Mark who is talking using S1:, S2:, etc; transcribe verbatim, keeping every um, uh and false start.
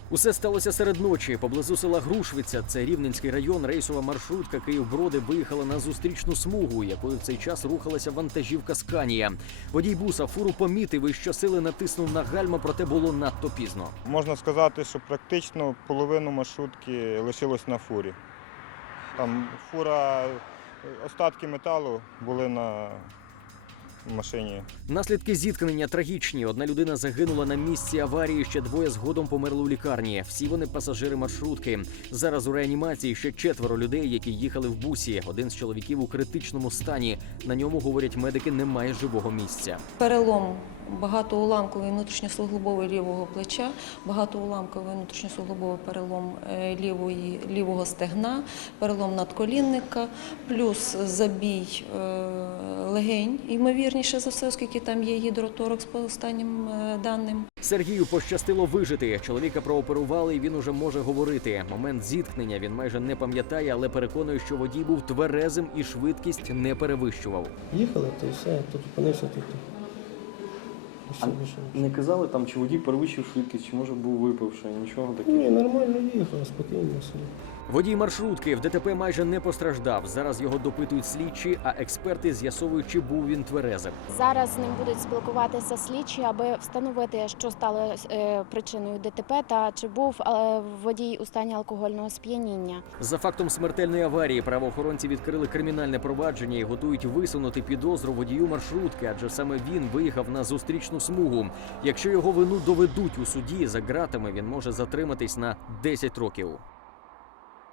S1: Усе сталося серед ночі. Поблизу села Грушвиця, це Рівненський район, рейсова маршрутка Київ-Броди виїхала на зустрічну смугу, якою в цей час рухалася вантажівка «Сканія». Водій буса фуру помітив і щосили натиснув на гальма, проте було надто пізно.
S2: Можна сказати, що практично половину маршрутки лишилось на фурі. Там фура, остатки металу були на машині.
S1: Наслідки зіткнення трагічні. Одна людина загинула на місці аварії, ще двоє згодом померли у лікарні. Всі вони пасажири маршрутки. Зараз у реанімації ще четверо людей, які їхали в бусі. Один з чоловіків у критичному стані. На ньому, говорять медики, немає живого місця.
S3: Перелом багатоуламковий внутрішньосуглобовий лівого плеча, багатоуламковий внутрішньосуглобовий перелом лівої, лівого стегна, перелом надколінника, плюс забій е, легень, ймовірніше за все, оскільки там є гідроторакс по останнім е, даним.
S1: Сергію пощастило вижити. Чоловіка прооперували і він уже може говорити. Момент зіткнення він майже не пам'ятає, але переконує, що водій був тверезим і швидкість не перевищував.
S4: Їхали, то і все, тут опинився тут.
S5: А не казали там, чи водій перевищив швидкість, чи може був випивши, нічого такого?
S4: Ні, нормально їхав, спокійно собі.
S1: Водій маршрутки в ДТП майже не постраждав. Зараз його допитують слідчі, а експерти з'ясовують, чи був він тверезим.
S6: Зараз з ним будуть спілкуватися слідчі, аби встановити, що стало е, причиною ДТП та чи був е, водій у стані алкогольного сп'яніння.
S1: За фактом смертельної аварії правоохоронці відкрили кримінальне провадження і готують висунути підозру водію маршрутки, адже саме він виїхав на зустрічну смугу. Якщо його вину доведуть у суді, за ґратами він може затриматись на десять років.